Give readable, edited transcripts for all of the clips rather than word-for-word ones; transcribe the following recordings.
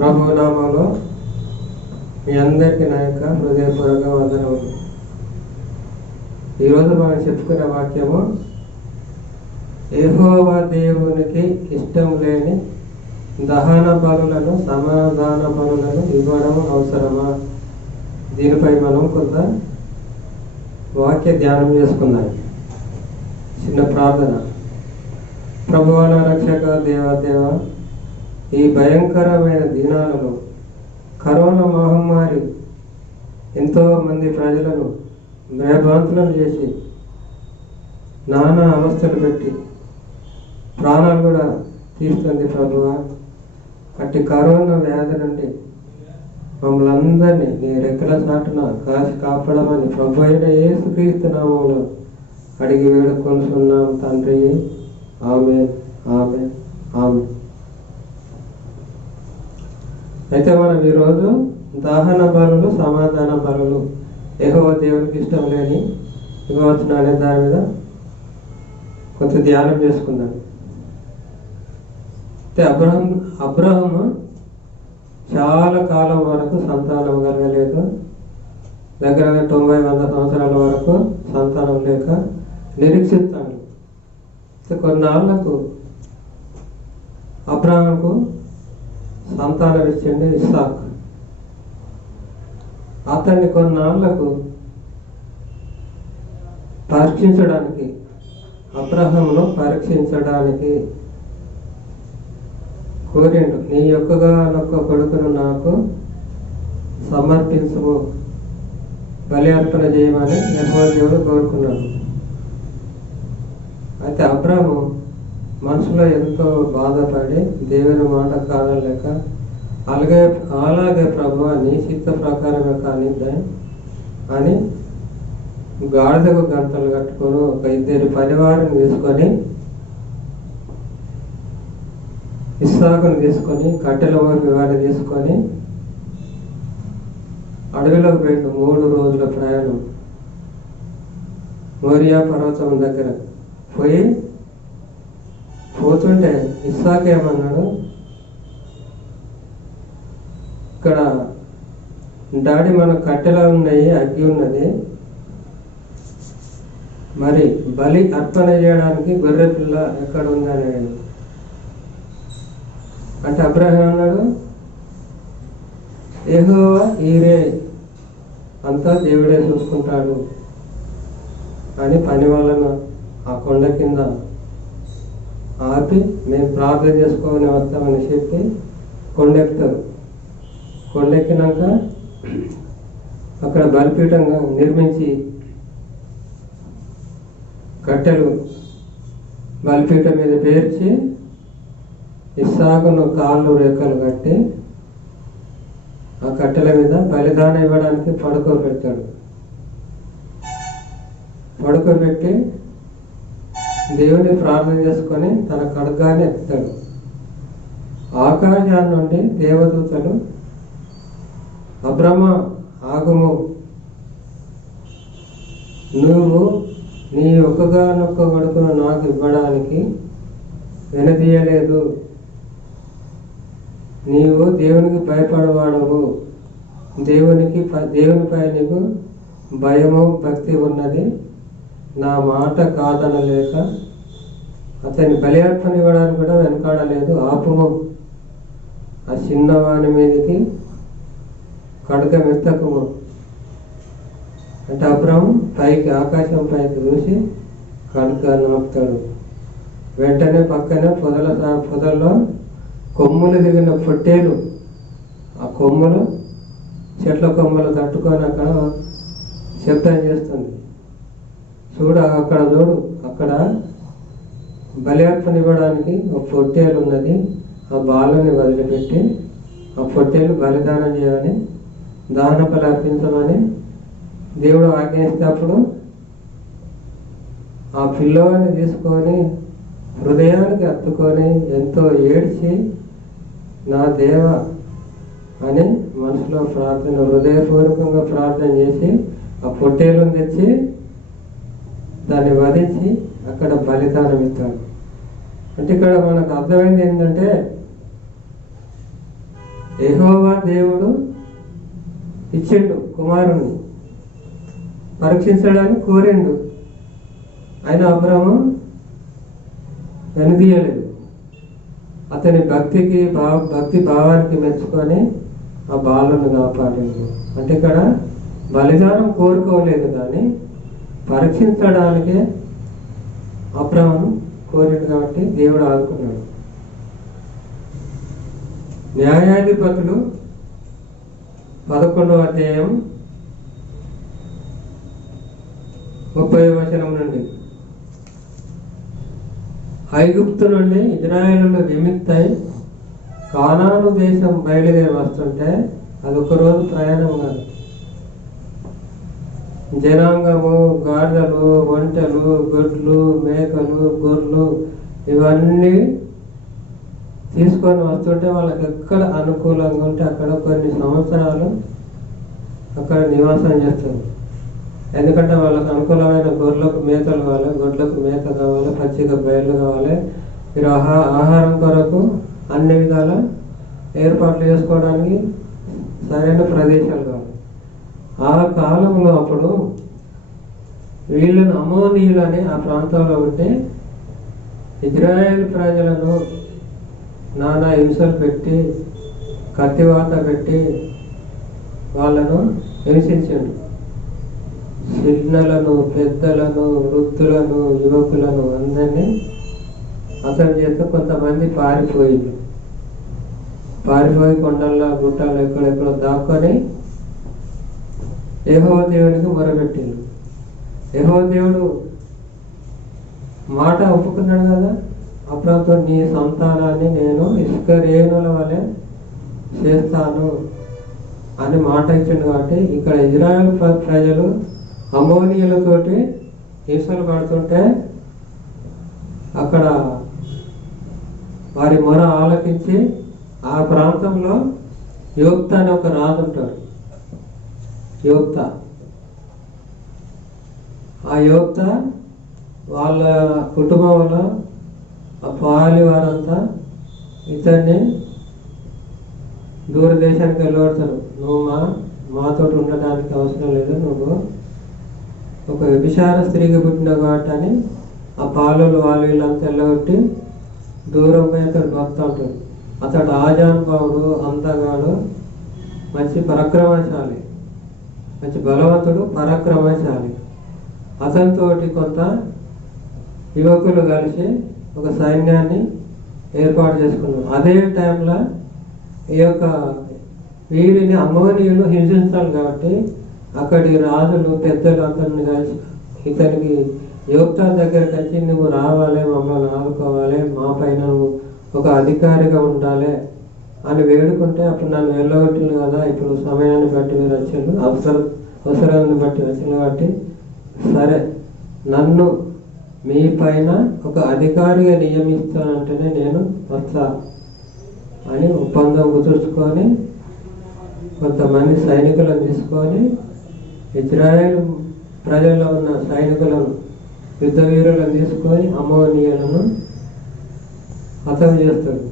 ప్రభు నామంలో మీ అందరికీ నా యొక్క హృదయపూర్వక వందనములు. ఈరోజు మనం చెప్పుకునే వాక్యము, యెహోవా దేవునికి ఇష్టం లేని దహన బలులను సమాధాన బలులను ఇవ్వడం అవసరమా? దీనిపై మనం కొంత వాక్య ధ్యానం చేసుకున్నాం. చిన్న ప్రార్థన. ప్రభువా నా రక్షక దేవ, ఈ భయంకరమైన దినాలలో కరోనా మహమ్మారి ఎంతో మంది ప్రజలను భయభ్రాంతులను చేసి నానా అవస్థలు పెట్టి ప్రాణాలు కూడా తీస్తుంది. ప్రభువా, అట్టి కరోనా వ్యాధి నుండి మమ్మల్ని అందరినీ నీ రెక్కల చాటున కాచి కాపాడమని ప్రభు అయిన యేసుక్రీస్తు నామములో అడిగి వేడుకొనుచున్నాం తండ్రి. ఆమేన్, ఆమేన్, ఆమేన్. అయితే మనం ఈరోజు దహన బలులు సమాధాన బలులు యెహోవా దేవునికి ఇష్టం లేని ఇవ్వచ్చు అనే దాని మీద కొంత ధ్యానం చేసుకుందాం. అయితే అబ్రహాము చాలా కాలం వరకు సంతానం కలగలేదు. దగ్గర 90-100 సంవత్సరాల వరకు సంతానం లేక నిరీక్షిస్తాడు. కొన్నాళ్లకు అబ్రహాముకు సంతానం ఇచ్చింది ఇస్సాక్. అతన్ని కొన్నాళ్లకు అబ్రహామును పరీక్షించడానికి కోరిండు. నీ యొక్కగానొక్క కొడుకును నాకు సమర్పించము, బలి అర్పణ చేయమని యెహోవా దేవుడు కోరుకున్నాడు. అయితే అబ్రహాము మనసులో ఎంతో బాధపడి దేవుని మాట కాదలేక అలాగే ప్రభువా నీ చిత్త ప్రకారమే కానిద్దా అని గాడిదకు గంటలు కట్టుకొని ఒక 2 పరివారం తీసుకొని ఇస్సాకుని తీసుకొని కట్టెల వారిని తీసుకొని అడవిలోకి పోయిండు. 3 రోజుల ప్రయాణం. మోరియా పర్వతం దగ్గర పోతుంటే ఇస్సాకు ఏమన్నాడు, ఇక్కడ డాడీ మన కట్టెలు ఉన్నాయి, అగ్గి ఉన్నది, మరి బలి అర్పణ చేయడానికి గొర్రె పిల్ల ఎక్కడ ఉందని అడిగాడు. అంటే అబ్రహాం అన్నాడు, యెహోవా ఈరే అంతా దేవుడే చూసుకుంటాడు అని పని వాళ్ళను ఆ కొండ కింద ఆపి మేము ప్రార్థన చేసుకొని వస్తామని చెప్పి కొండెక్కుతారు. కొండెక్కినాక అక్కడ బలిపీఠంగా నిర్మించి కట్టెలు బలిపీఠం మీద పేర్చి ఇస్సాకును కాళ్ళు రేఖలు కట్టి ఆ కట్టెల మీద బలిదానం ఇవ్వడానికి పడుకోబెడతాడు. పడుకోబెట్టి దేవుని ప్రార్థన చేసుకొని తన ఖడ్గాన్ని ఎత్తుతాడు. ఆకాశాన్ని నుండి దేవదూతలు అబ్రహ్మ ఆగుము, నువ్వు నీ ఒక్కగానొక్క కొడుకును నాకు ఇవ్వడానికి వెనుదీయలేదు, నీవు దేవునికి భయపడవాడవు, దేవునిపై నీకు భయము భక్తి ఉన్నది, నా మాట కాదనలేక అతన్ని బలి అర్పణ ఇవ్వడానికి కూడా వెనకాడలేదు, ఆపుము, ఆ చిన్నవాని మీదకి ఖడ్గం ఎత్తకుము అంటే అబ్రహాము ఆకాశం పైకి చూసి ఖడ్గాన్ని ఆపుతాడు. వెంటనే పక్కనే పొదల్లో కొమ్ములు దిగిన పొట్టేలు, ఆ కొమ్ములు చెట్ల కొమ్మలు తట్టుకొని అక్కడ శబ్దం చేస్తుంది. చూడు అక్కడ బలి అర్పణ ఇవ్వడానికి ఒక పొట్టేలు ఉన్నది. ఆ బాలుని వదిలిపెట్టి ఆ పొట్టేలు బలిదానం చేయమని, దహన బలి అర్పించమని దేవుడు ఆజ్ఞాయిస్తేప్పుడు ఆ పిల్లవాడిని తీసుకొని హృదయానికి హత్తుకొని ఎంతో ఏడ్చి నా దేవ అని మనసులో హృదయపూర్వకంగా ప్రార్థన చేసి ఆ పొట్టేలుని తెచ్చి దాన్ని వధించి అక్కడ బలిదానం ఇస్తాడు. అంటే ఇక్కడ మనకు అర్థమైంది ఏంటంటే యెహోవా దేవుడు ఇచ్చిండు కుమారుణ్ణి పరీక్షించడానికి కోరిండు. ఆయన అబ్రాము వెనుదీయలేదు. అతని భక్తి భావానికి మెచ్చుకొని ఆ బాలను కాపాడిండు. అంటే ఇక్కడ బలిదానం కోరుకోలేదు, కానీ పరీక్షించడానికే అబ్రాము కోరిండు కాబట్టి దేవుడు ఆదుకున్నాడు. న్యాయాధిపతులు 11వ అధ్యాయం 30వ వచనం నుండి, ఐగుప్తు నుండి ఇజ్రాయేలులో విముక్తై కానాను దేశం బయలుదేరి వస్తుంటే అది ఒక రోజు ప్రయాణం కాదు. జనాంగము, గాడిదలు, ఒంటెలు, గొడ్లు, మేకలు, గొర్రెలు ఇవన్నీ తీసుకొని వస్తుంటే వాళ్ళకి ఎక్కడ అనుకూలంగా ఉంటే అక్కడ కొన్ని సంవత్సరాలు అక్కడ నివాసం చేస్తారు. ఎందుకంటే వాళ్ళకి అనుకూలమైన గొర్రెలకు మేకలు కావాలి, గొడ్లకు మేత కావాలి, పచ్చిక బయళ్ళు కావాలి. మీరు ఆహారం కొరకు అన్ని విధాల ఏర్పాట్లు చేసుకోవడానికి సరైన ప్రదేశాలు కావాలి. ఆ కాలంలో అప్పుడు వీళ్ళను అమోనీయులు అని ఆ ప్రాంతంలో ఉంటే ఇజ్రాయేల్ ప్రజలను నానా హింసలు పెట్టి కత్తివాత పెట్టి వాళ్ళను హింసించండు. చిన్నలను, పెద్దలను, వృద్ధులను, యువకులను అందరినీ అతని చేత కొంతమంది పారిపోయి కొండల్లో గుట్టల్లో ఎక్కడెక్కడో దాక్కొని యెహోవా దేవునికి మొరపెట్టిండు. యెహోవా దేవుడు మాట ఒప్పుకున్నాడు కదా, అప్పుడప్పుడు నీ సంతానాన్ని నేను ఇసుక రేణుల వలె చేస్తాను అని మాట ఇచ్చిండు. కాబట్టి ఇక్కడ ఇజ్రాయేల్ ప్రజలు అమోనీయులతోటి హింసలు పడుతుంటే అక్కడ వారి మొర ఆలకించి ఆ ప్రాంతంలో యోక్త అనే ఒక రాజు ఉంటాడు. ఆ యోక్త వాళ్ళ కుటుంబంలో ఆ పాలి వారంతా ఇతన్ని దూరదేశానికి వెళ్ళబడతారు. నువ్వు మాతో ఉండడానికి అవసరం లేదు, నువ్వు ఒక వ్యభిచార స్త్రీకి పుట్టినావు కాబట్టి అని ఆ పాలలు వాళ్ళు వీళ్ళంతా వెళ్ళగొట్టి దూరం పోయి అతడు భక్త ఉంటాడు. అతడు ఆజానుభావుడు, అందగాడు, మంచి పరాక్రమశాలి, మంచి బలవంతుడు, పరాక్రమశాలి. అతనితోటి కొంత యువకులు కలిసి ఒక సైన్యాన్ని ఏర్పాటు చేసుకున్నారు. అదే టైంలో ఈ యొక్క వీరిని అమోనీయులు హింసించాలి కాబట్టి అక్కడి రాజులు, పెద్దలు అందరిని కలిసి ఇతనికి యోక్తా దగ్గరికి వచ్చి నువ్వు రావాలి, మమ్మల్ని ఆదుకోవాలి, మా పైన నువ్వు ఒక అధికారిగా ఉండాలి అని వేడుకుంటే అప్పుడు నన్ను వెళ్ళగొట్టింది కదా, ఇప్పుడు సమయాన్ని బట్టి మీరు వచ్చారు, అవసరాన్ని బట్టి వచ్చింది కాబట్టి సరే నన్ను మీ పైన ఒక అధికారిగా నియమిస్తానంటేనే నేను వస్తా అని ఒప్పందం కుదుర్చుకొని కొంతమంది సైనికులను తీసుకొని ఇజ్రాయేల్ ప్రజల్లో ఉన్న సైనికులను, యుద్ధ వీరులను తీసుకొని అమోనీయులను హతం చేస్తాడు.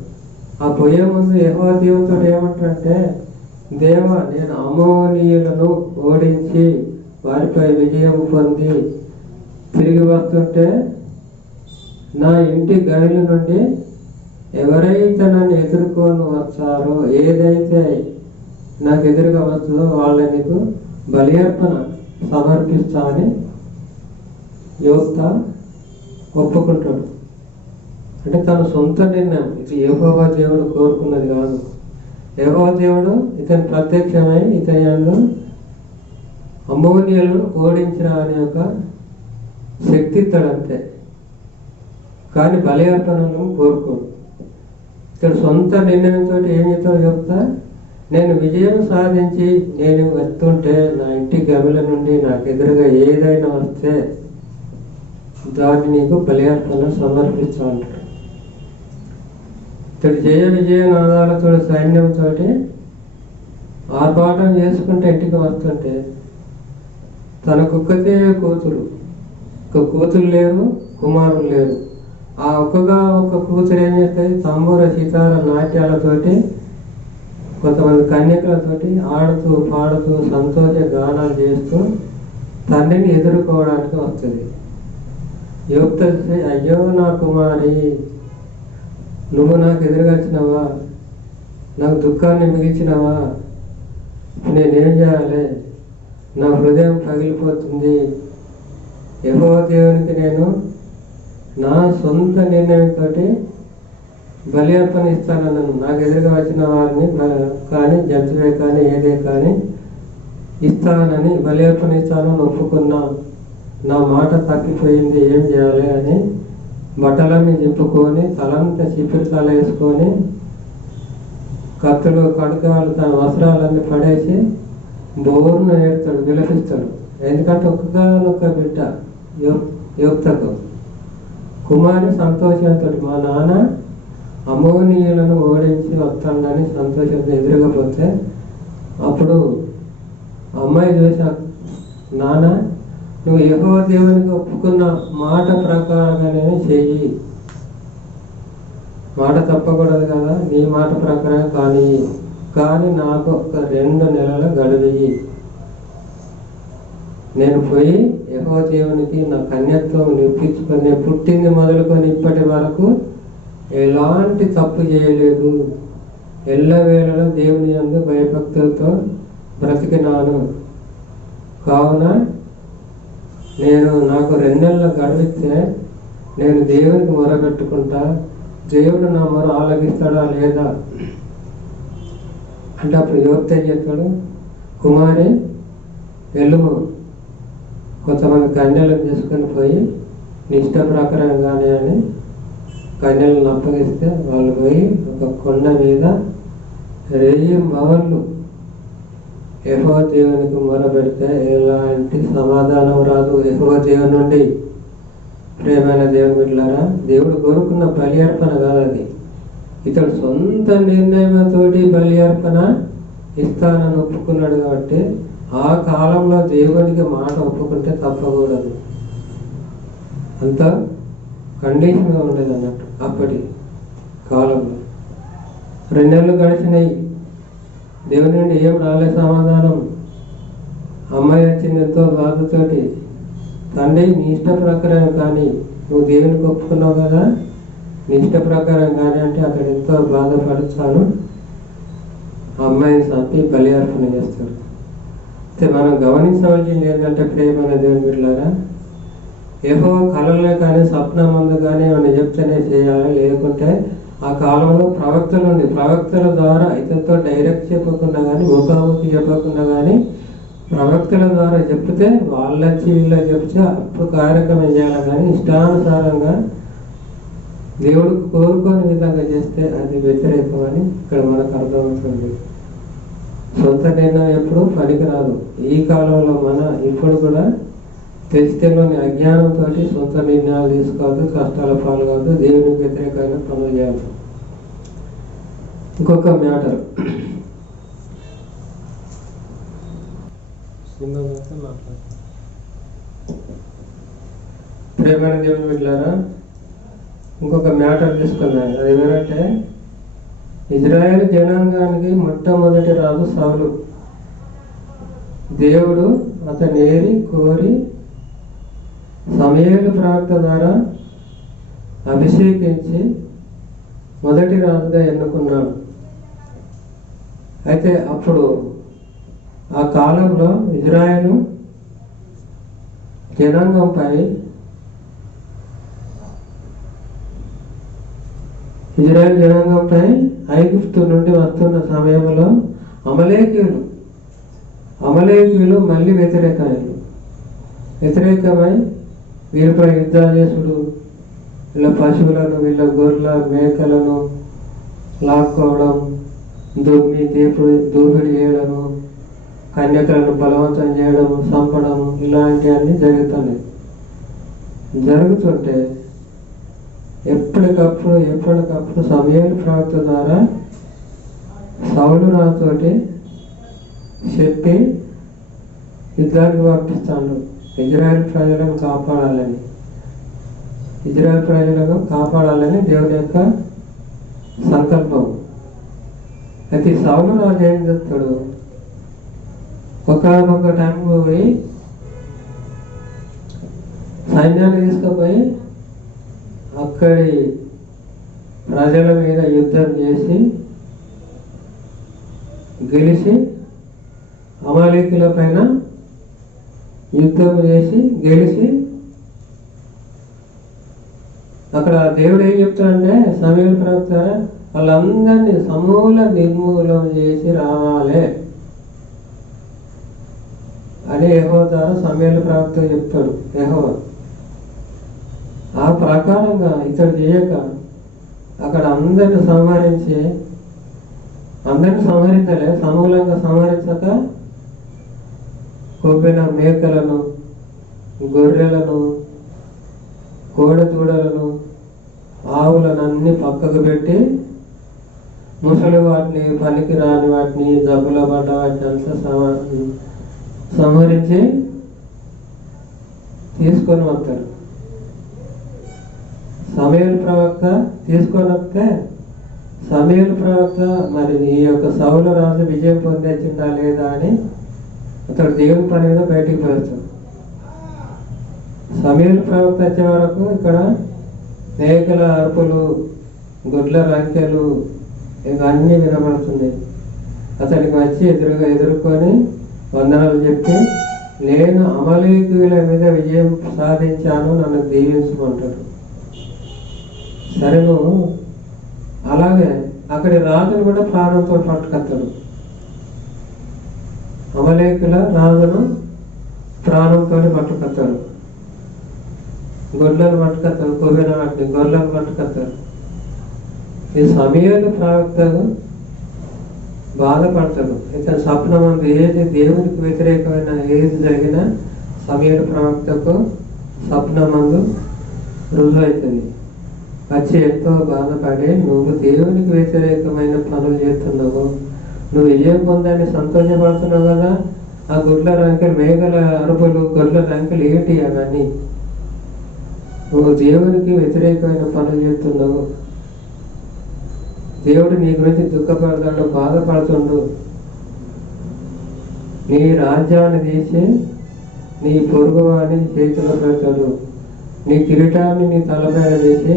ఆ పోయే ముందు యెహోవా దేవునితో ఏమంటాడంటే, దేవా నేను అమోనీయులను ఓడించి వారిపై విజయం పొంది తిరిగి వస్తుంటే నా ఇంటి గదిల నుండి ఎవరైతే నన్ను ఎదుర్కొని వచ్చారో, ఏదైతే నాకు ఎదురుగా వస్తుందో వాళ్ళ నీకు బలి అర్పణ సమర్పిస్తామని యోక్త ఒప్పుకుంటాడు. అంటే తన సొంత నిర్ణయం, ఇది యెహోవా దేవుడు కోరుకున్నది కాదు. యెహోవా దేవుడు ఇతని ప్రత్యక్షమై ఇతను అమోనీయులను ఓడించిన అనే ఒక శక్తి ఇస్తాడంతే, కానీ బలి అర్పణను కోరుకోడు. ఇక్కడ సొంత నిర్ణయంతో ఏం చెప్తాడో చెప్తా, నేను విజయం సాధించి నేను వస్తుంటే నా ఇంటి గమిల నుండి నాకు ఎదురుగా ఏదైనా వస్తే దాన్ని నీకు బలి అర్పణ సమర్పిస్తా అంటాడు. ఇతడు జయ విజయ నాదాలతో సైన్యంతో ఆర్భాటం చేసుకుంటే ఇంటికి వస్తుంటే తనకొక్కతే కూతురు, ఒక కూతురు లేరు, కుమారులు లేరు. ఆ ఒక కూతురు ఏం చేస్తుంది, తంబూర సీతార నాట్యాలతోటి కొంతమంది కన్యకలతోటి ఆడుతూ పాడుతూ సంతోష గానాలు చేస్తూ తండ్రిని ఎదుర్కోవడానికి వస్తుంది. యోక్త అయ్యో నా కుమారి, నువ్వు నాకు ఎదురుగచ్చినవా, నాకు దుఃఖాన్ని మిగిల్చినవా, నేనేం చేయాలి, నా హృదయం పగిలిపోతుంది, యెహోవా దేవునికి నేను నా సొంత నిర్ణయంతో బలి అర్పణ ఇస్తానన్నాను. నాకు ఎదురుగా వచ్చిన వారిని కానీ జంతువే కానీ ఏదే కానీ ఇస్తానని బలి అర్పణ ఇస్తానని ఒప్పుకున్నా, నా మాట తప్పిపోయింది, ఏం చేయాలి అని బట్టలన్నీ చింపుకొని తలంతా చిపిరితాలు వేసుకొని కత్తులు కడకాలు తన వస్త్రాలన్నీ పడేసి బోరును ఏడుతాడు, విలపిస్తాడు. ఎందుకంటే ఒక్కగానొక్క బిడ్డ యోక్తకు కుమారి సంతోషంతో మా నాన్న అమోనీయులను ఓడించి వస్తాడని సంతోషంతో ఎదురుకపోతే అప్పుడు అమ్మాయి చూసి, నాన్న నువ్వు యెహోవా దేవునికి ఒప్పుకున్న మాట ప్రకారంగానే చెయ్యి, మాట తప్పకూడదు కదా, నీ మాట ప్రకారం కానీ నాకు ఒక 2 నెలల గడువు, నేను పోయి యెహోవా దేవునికి నా కన్యత్వం నిప్పించుకొని పుట్టింది మొదలుకొని ఇప్పటి వరకు ఎలాంటి తప్పు చేయలేదు, ఎల్లవేళలో దేవుని యందు భయభక్తులతో బ్రతికినాను, కావున నాకు 2 నెలల గడువిస్తే నేను దేవునికి మొరగట్టుకుంటా, దేవుడు నా మొర ఆలగిస్తాడా లేదా అంటే అప్పుడు యోక్త చెప్తాడు, కుమారి వెలుము, కొంతమంది కన్యలను తీసుకొని పోయి నీ ఇష్ట ప్రకారంగానే అని కన్యలను అప్పగిస్తే వాళ్ళు పోయి ఒక కొండ మీద 1000 మవర్లు యెహోవా దేవునికి మొరపెడితే ఎలాంటి సమాధానం రాదు యెహోవా దేవుని నుండి. ప్రేమైన దేవుని బిడ్డలారా, దేవుడు కోరుకున్న బలి అర్పణ కాదు అది, ఇతడు సొంత నిర్ణయంతో బలి అర్పణ ఇస్తానని ఒప్పుకున్నాడు. కాబట్టి ఆ కాలంలో దేవునికి మాట ఒప్పుకుంటే తప్పకూడదు, అంత కండిషన్గా ఉండేది అన్నట్టు. అప్పటి కాలంలో 2 నెలలు గడిచినాయి, దేవుని నుండి ఏం రాలే సమాధానం. అమ్మాయి వచ్చింది ఎంతో బాధతోటి, తండ్రి నీ ఇష్ట ప్రకారం కానీ, నువ్వు దేవునికి ఒప్పుకున్నావు కదా, నీ ఇష్ట ప్రకారం కానీ అంటే అతడు ఎంతో బాధపడతాను, ఆ అమ్మాయిని చంపి బలి అర్పణ చేస్తాడు. అయితే మనం గమనించవలసింది ఏంటంటే ప్రియమైన దేవుని బిడ్డలారా, యెహోవా కలలే కానీ స్వప్నం ముందు కానీ ఏమైనా చెప్తేనే చేయాలి, లేకుంటే ఆ కాలంలో ప్రవక్తల ద్వారా ఇతనితో డైరెక్ట్ చెప్పకుండా కానీ ముఖాముఖి చెప్పకుండా కానీ ప్రవక్తల ద్వారా చెప్తే వాళ్ళొచ్చి వీళ్ళకి చెప్తే అప్పుడు కార్యక్రమం చేయాలి. కానీ ఇష్టానుసారంగా దేవుడు కోరుకోని విధంగా చేస్తే అది వ్యతిరేకమని ఇక్కడ మనకు అర్థమవుతుంది. సొంత నిర్ణయం ఎప్పుడు పనికిరాదు. ఈ కాలంలో ఇప్పుడు కూడా తెలిసిలోని అజ్ఞానంతో సొంత నిర్ణయాలు తీసుకోవద్దు, కష్టాల పాలు కావద్దు, దేవునికి వ్యతిరేకంగా పనులు చేయాలి. ఇంకొక మ్యాటర్ ప్రేమైన దేవుని బిడ్డలారా, ఇంకొక మ్యాటర్ తీసుకున్నాను. అది ఏమంటే ఇజ్రాయేల్ జనాంగానికి మొట్టమొదటి రాజు సౌలు. దేవుడు అతన్ని ఏరి కోరి సమూయేలు ప్రవక్త ద్వారా అభిషేకించి మొదటి రాజుగా ఎన్నుకున్నాడు. అయితే అప్పుడు ఆ కాలంలో ఇజ్రాయేలు జనాంగంపై ఐగుప్తు నుండి వస్తున్న సమయంలో అమలేకీయులు మళ్ళీ వ్యతిరేకమై వీరిపై యుద్ధాలు చేసుడు, వీళ్ళ పశువులను వీళ్ళ గొర్రెల మేకలను లాక్కోవడం, దూపిడి చేయడము, కన్యకలను బలవంతం చేయడము, చంపడము, ఇలాంటివన్నీ జరుగుతుంటే ఎప్పటికప్పుడు సమూయేలు ప్రవక్త ద్వారా సౌలు రాజుతోటి చెప్పి యుద్ధానికి పంపిస్తాడు. ఇజ్రాయేల్ ప్రజలను కాపాడాలని దేవుని యొక్క సంకల్పం. అయితే సౌలు రాజు ఏం చెప్తాడు, ఒక టైం పోయి సైన్యాన్ని తీసుకుపోయి అక్కడి ప్రజల మీద యుద్ధం చేసి గెలిచి అమాలేకుల పైన యుద్ధం చేసి గెలిచి అక్కడ దేవుడు ఏం చెప్తాడంటే సమూయేలు ప్రవక్త వాళ్ళందరినీ సమూల నిర్మూలన చేసి రావాలి అని యెహోవా ద్వారా సమూయేలు ప్రవక్త చెప్తాడు. యెహోవా ఆ ప్రకారంగా ఇతడు చేయక అక్కడ అందరిని సంహరించలే, సమూలంగా సంహరించక కొబ్బిన మేకలను, గొర్రెలను, కోడెదూడలను, ఆవులను అన్ని పక్కకు పెట్టి ముసలి వాటిని, పనికి రాని వాటిని, జబ్బుల పడ్డ వాటిని అంతా సంహరించి తీసుకొని వస్తాడు. సమూయేలు ప్రవక్త తీసుకొని వస్తే సమూయేలు ప్రవక్త మరి ఈ యొక్క సౌలు రాజు విజయం పొందేసిందా లేదా అని అతడు దేవుని పని మీద బయటికి పోతాడు. సమూయేలు ప్రవక్త వచ్చే వరకు ఇక్కడ మేకల అరుపులు, గుడ్ల రంకెలు ఇవన్నీ వినబడుతున్నాయి. అతనికి వచ్చి ఎదుర్కొని వందనాలు చెప్పి, నేను అమలేకుల మీద విజయం సాధించాను, నన్ను దీవించమంటాడు. సరే నువ్వు అలాగే అక్కడి రాజును కూడా ప్రాణంతో పట్టుకొస్తాడు. అమలేకుల రాజును ప్రాణంతో పట్టుకొస్తాడు. గొడ్లను పట్టుకొస్తాడు, కొవ్విన వాటిని గొర్రెలను పట్టుకొస్తాడు. ఈ సమూయేలు ప్రవక్తను బాధపడతాడు. ఇతను స్వప్నమందు ఏది దేవునికి వ్యతిరేకమైన ఏది జరిగినా సమూయేలు ప్రవక్తకు స్వప్నమందు రుజువు అవుతుంది. వచ్చి ఎంతో బాధపడి, నువ్వు దేవునికి వ్యతిరేకమైన పనులు చేస్తున్నావు, నువ్వు విజయం పొందని సంతోషపడుతున్నావు కదా, ఆ గుడ్ల రంకెలు, మేఘల అరుపులు, గొడ్ల రంకెలు ఏంటి అవన్నీ? నువ్వు దేవునికి వ్యతిరేకమైన పనులు చేస్తున్నావు, దేవుడు నీ గురించి దుఃఖపడతాడు, బాధపడుతుండు. నీ రాజ్యాన్ని తీసి నీ పొరుగువాడిని చేతిలో పెడతాడు, నీ కిరీటాన్ని నీ తలపైన చేసి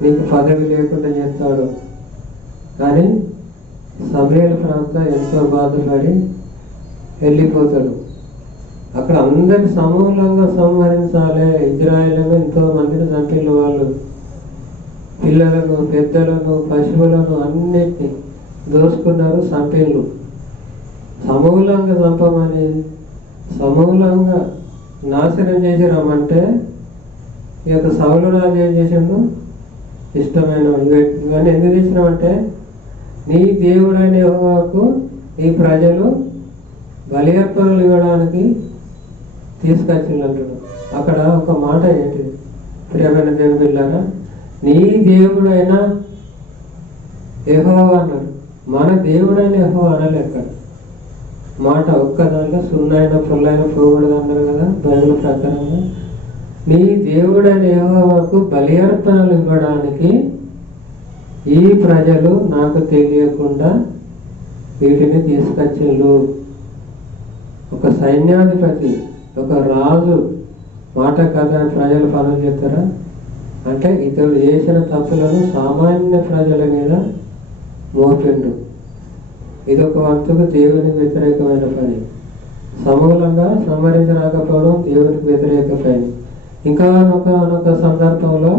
నీకు పదవి లేకుండా చేస్తాడు. కానీ సమూయేలు ప్రవక్త ఎంతో బాధపడి వెళ్ళిపోతాడు. అక్కడ అందరిని సమూలంగా సంహరించాలి. ఇజ్రాయేలును ఎంతో మందిని చంపిన వాళ్ళు, పిల్లలను, పెద్దలను, పశువులను అన్నిటిని దోసుకున్నారు, చంపిళ్ళు. సమూలంగా చంపమని, సమూలంగా నాశనం చేసి రమ్మంటే ఈ యొక్క సౌలు రాజు ఏం చేసిండు, ఇష్టమైన ఇవన్నీ ఎందుకు చేసినామంటే నీ దేవుడైన యెహోవాకు ఈ ప్రజలు బలి అర్పణలు ఇవ్వడానికి తీసుకొచ్చిందంటాడు. అక్కడ ఒక మాట ఏంటిది ప్రియమైన దేవుని బిడ్డలారా, నీ దేవుడైన యెహోవా అన్నాడు. మన దేవుడైన యెహోవా అనాలి. అక్కడ మాట ఒక్క దాంట్లో సున్నైనా పుల్లైనా పోకూడదు అన్నారు కదా బైబిల్ ప్రకారంగా. నీ దేవుడైన యెహోవాకు బలి అర్పణలు ఇవ్వడానికి ఈ ప్రజలు నాకు తెలియకుండా వీటిని తీసుకొచ్చిండు. ఒక సైన్యాధిపతి, ఒక రాజు మాట కదా ప్రజలు పనులు చేస్తారా అంటే ఇతడు చేసిన తప్పులను సామాన్య ప్రజల మీద మోపిండు. ఇదొక వంతుకు దేవునికి వ్యతిరేకమైన పని. సమూలంగా సంహరించరాకపోవడం దేవునికి వ్యతిరేక పని. ఇంకా ఒక సందర్భంలో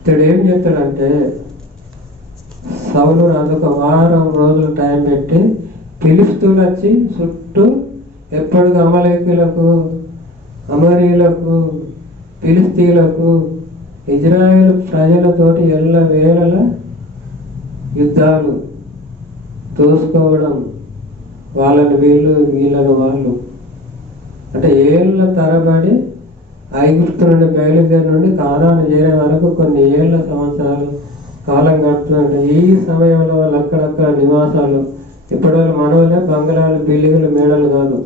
ఇతడు ఏం చేస్తాడంటే సౌలు రాజు ఒక వారం రోజులు టైం పెట్టి ఫిలిష్తీయులు వచ్చి చుట్టూ ఎప్పటికీ అమలేకులకు, అమరీలకు, ఫిలిష్తీయులకు, ఇజ్రాయేలు ప్రజలతోటి ఎల్లవేళల యుద్ధాలు, దోసుకోవడం, వాళ్ళని వీళ్ళు, వీళ్ళని వాళ్ళు, అంటే ఏళ్ళ తరబడి ఐగుప్తు నుండి బయలుదేరి నుండి కానాను చేరే వరకు కొన్ని ఏళ్ళ సంవత్సరాలు కాలం గడుపుతున్నట్టు. ఈ సమయంలో వాళ్ళు అక్కడక్కడ నివాసాలు, ఇప్పుడు వాళ్ళు మనవలే బంగ్లాలు, బిల్డింగులు, మేడలు కాదు.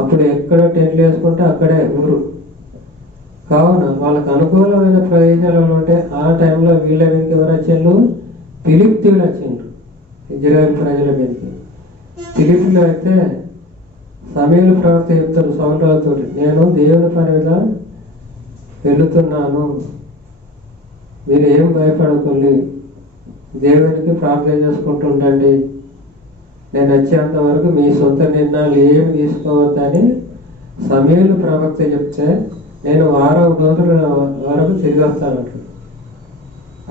అప్పుడు ఎక్కడ టెంట్లు వేసుకుంటే అక్కడే ఊరు. కావున వాళ్ళకు అనుకూలమైన ప్రదేశాలలో ఉంటే ఆ టైంలో వీళ్ళ ఎవరు వచ్చిండ్రు, ఫిలిష్తీయులు వచ్చిండ్రు. ఇజ్రాయేల్ ప్రజల మీదకి. ఫిలిప్పీలో అయితే సమూయేలు ప్రవక్త చెప్తాడు సౌలు రాజుతో, నేను దేవుని పని మీద వెళుతున్నాను, మీరు ఏం భయపడకండి, దేవునికి ప్రార్థన చేసుకుంటూ ఉండండి, నేను వచ్చేంత వరకు మీ సొంత నిర్ణయాలు ఏమి తీసుకోవద్దని సమూయేలు ప్రవక్త చెప్తే నేను వారం రోజుల వరకు తిరిగి వస్తానంట.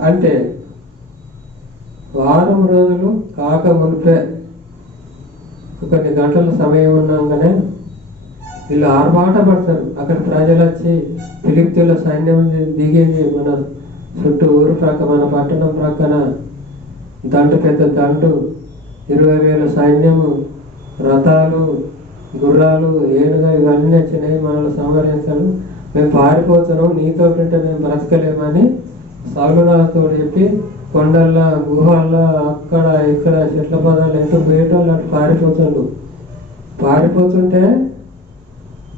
అంటే వారం రోజులు కాక మునిపే కొన్ని గంటల సమయం ఉన్నాగానే వీళ్ళు ఆర్భాట పడతారు. అక్కడ ప్రజలు వచ్చి ఫిలిప్తీయుల సైన్యం దిగేది మన చుట్టూ ఊరు ప్రక్క, మన పట్టణం ప్రక్కన దండు, పెద్ద దండు, 20,000 సైన్యము, రథాలు, గుర్రాలు, ఏనుగా ఇవన్నీ వచ్చినాయి, మనల్ని సంహరించాడు, మేము పారిపోతున్నాం, నీతో ఉంటే మేము బ్రతకలేమని సౌలు రాజుతో చెప్పి కొండల్లో, గుహల్లో, అక్కడ ఇక్కడ చెట్ల పదాలు ఎంతో పోయేటోళ్ళు అటు పారిపోతుంటే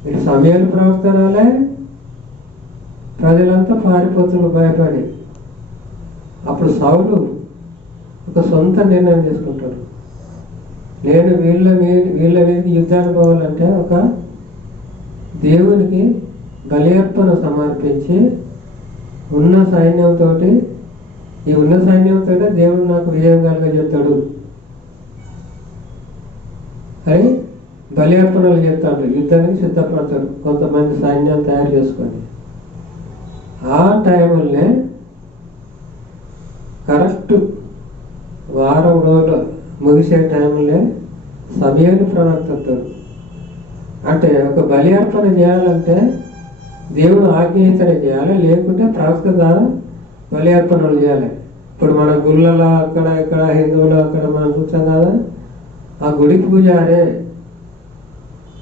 ఇటు సమూయేలు ప్రవక్త రాలే, ప్రజలంతా పారిపోతున్నారు భయపడి. అప్పుడు సౌలు ఒక సొంత నిర్ణయం తీసుకుంటాడు, నేను వీళ్ళ మీదకి యుద్ధానికి పోవాలంటే ఒక దేవునికి బలి అర్పణ సమర్పించి ఉన్న సైన్యంతో, ఈ ఉన్న సైన్యంతో దేవుడు నాకు విజయం కలుగజేస్తాడు అని బలి అర్పణలు చేస్తాడు. యుద్ధానికి సిద్ధపడతాడు కొంతమంది సైన్యాన్ని తయారు చేసుకొని. ఆ టైంలోనే కరెక్ట్ వారం రోజులు ముగిసే టైంలో సమూయేలు ప్రవక్త వస్తాడు. అంటే ఒక బలి అర్పణ చేయాలంటే దేవుడు ఆజ్ఞయితనే చేయాలి, లేకుంటే ప్రవక్త ద్వారా బలి అర్పణలు చేయాలి. ఇప్పుడు మన గుళ్ళలో అక్కడ ఇక్కడ హిందువులు అక్కడ మనం చూస్తాం కదా, ఆ గుడి పూజారే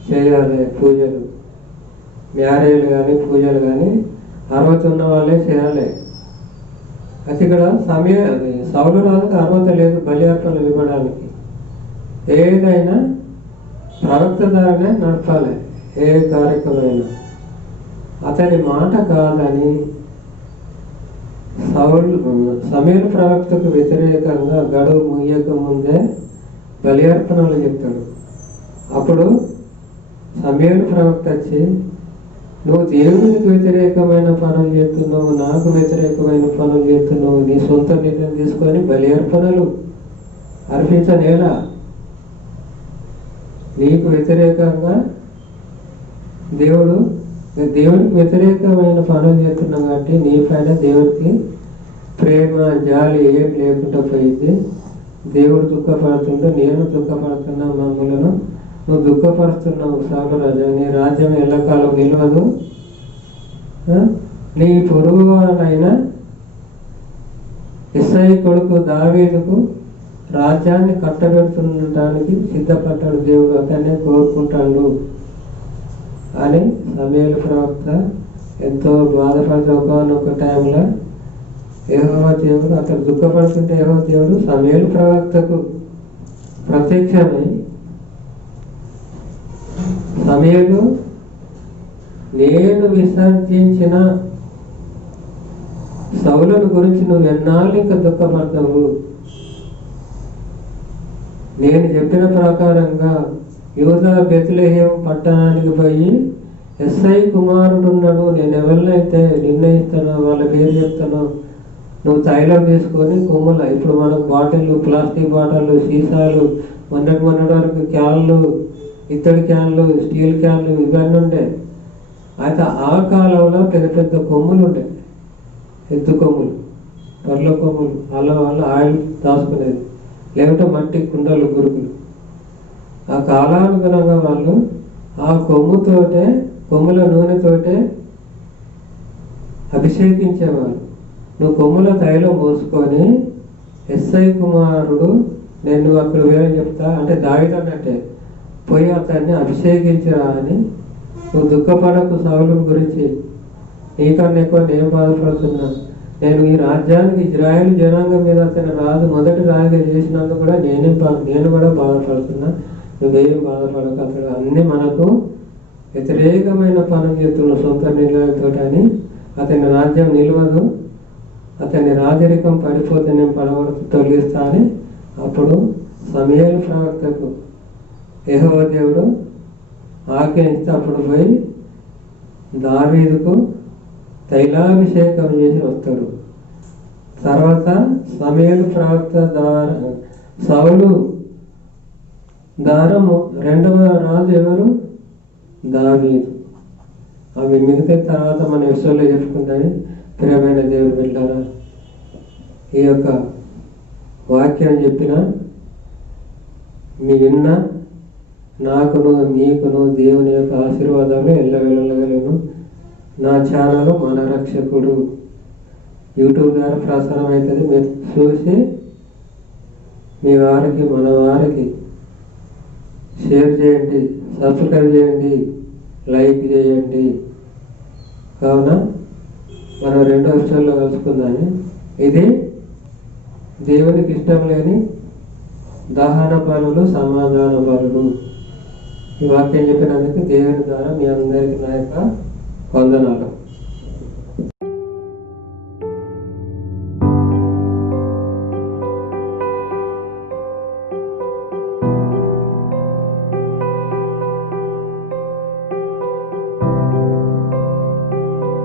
చేయాలి పూజలు, మ్యారేజ్లు కానీ పూజలు కానీ అర్హత ఉన్న వాళ్ళే చేయాలి. అయితే ఇక్కడ సౌలు రాజుకు అర్హత లేదు బలి అర్పణలు ఇవ్వడానికి. ఏదైనా ప్రవక్త ద్వారానే నడపాలి, ఏ కార్యక్రమమైనా. అతని మాట కాదని సమూయేలు ప్రవక్తకు వ్యతిరేకంగా గడువు ముగియక ముందే బలి అర్పణలు చెప్తాడు. అప్పుడు సమూయేలు ప్రవక్త వచ్చి, నువ్వు దేవునికి వ్యతిరేకమైన పనులు చేస్తున్నావు, నాకు వ్యతిరేకమైన పనులు చేస్తున్నావు, నీ సొంత నిర్ణయం తీసుకొని బలి అర్పణలు అర్పించనేలా, నీకు వ్యతిరేకంగా దేవునికి వ్యతిరేకమైన పనులు చేస్తున్నావు కాబట్టి నీ పైన దేవుడికి ప్రేమ జాలి ఏం లేకుండా పోయింది. దేవుడు దుఃఖపడుతుంటే నేను దుఃఖపడుతున్నా, మమ్మలను నువ్వు దుఃఖపరుస్తున్నావు సౌలు రాజా, నీ రాజ్యం ఎల్లకాలం నిలవదు, నీ పొరుగువాడైన ఇస్సాయి కొడుకు దావీదుకు రాజ్యాన్ని కట్టబెడుతుండటానికి సిద్ధపడ్డాడు దేవుడు, అతన్నే కోరుకుంటాడు అని సమూయేలు ప్రవక్త ఎంతో బాధపడితే ఒకనొక టైంలో యెహోవా దేవుడు అతను దుఃఖపడుతుంటే యెహోవా దేవుడు సమూయేలు ప్రవక్తకు ప్రత్యక్షమై, సమూయేలు, నేను విసర్జించిన సౌలుని గురించి నువ్వు ఎన్నాళ్ళు ఇంకా దుఃఖపడతావు, నేను చెప్పిన ప్రకారంగా యూదా బెత్లెహేము పట్టణానికి పోయి ఎస్ఐ కుమారుడు ఉన్నాడు, నేను ఎవరినైతే నిర్ణయిస్తానో వాళ్ళ పేరు చెప్తానో నువ్వు తైలం తీసుకొని కొమ్ముల, ఇప్పుడు మనకు బాటిళ్ళు, ప్లాస్టిక్ బాటిళ్ళు, సీసాలు, మొన్నటి వరకు క్యాన్లు, ఇత్తడి క్యాన్లు, స్టీల్ క్యాన్లు ఇవన్నీ ఉండే. అయితే ఆ కాలంలో పెద్ద పెద్ద కొమ్ములు ఉండే, ఎద్దు కొమ్ములు, బర్రెల కొమ్ములు, అలా ఆయిల్ దాచుకునేది, లేకుంటే మట్టి కుండలు, గురుకులు. ఆ కాలానుగుణంగా వాళ్ళు ఆ కొమ్ముల నూనెతోటే అభిషేకించేవారు. నువ్వు కొమ్ముల తైలం పోసుకొని ఎస్ఐ కుమారుడు నేను అక్కడ వేరే చెప్తా అంటే దావీదు అన్నట్టే పోయి అతన్ని అభిషేకించరా అని, నువ్వు దుఃఖపడకు సౌలు గురించి, నీకన్నా ఎక్కువ నేను బాధపడుతున్నా, నేను ఈ రాజ్యానికి ఇజ్రాయేలు జనాంగం మీద అతను రాజు మొదటి రాజుగా చేసినందుకు కూడా నేను కూడా బాధపడుతున్నా, నువ్వేం బాధపడక, అతడు అన్ని మనకు వ్యతిరేకమైన పనులు చేస్తున్న సొంత నిర్ణయంతో అని అతని రాజ్యం నిలవదు, అతని రాజరికం పడిపోతే నేను తొలగిస్తా అని అప్పుడు సమూయేలు ప్రవక్తకు యెహోవా దేవుడు ఆజ్ఞాపిస్తే అప్పుడు పోయి దావీదుకు తైలాభిషేకం చేసి వస్తాడు. తర్వాత సమూయేలు ప్రవక్త ద్వారా సౌలు దారము రెండవ రాజు ఎవరు? దావీదు. అవి మిగతా తర్వాత మన విషయంలో చెప్పుకుంటాయి. ప్రియమైన దేవుడు బిడ్డలారా, ఈ యొక్క వాక్యం చెప్పిన మీ విన్న నాకును నీకును దేవుని యొక్క ఆశీర్వాదాలు ఎల్లవేళగలను. నా ఛానల్ మన రక్షకుడు యూట్యూబ్ ద్వారా ప్రసారం అవుతుంది. మీరు చూసి మీ వారికి మన వారికి షేర్ చేయండి, సబ్స్క్రైబ్ చేయండి, లైక్ చేయండి. కావున మనం రెండో విషయంలో కలుసుకుందాము. ఇది దేవునికి ఇష్టం లేని దహన బలులు, సమాధాన బలులు. ఈ వాక్యం చెప్పినందుకు దేవుని ద్వారా మీ అందరికీ నా యొక్క వందనాలు.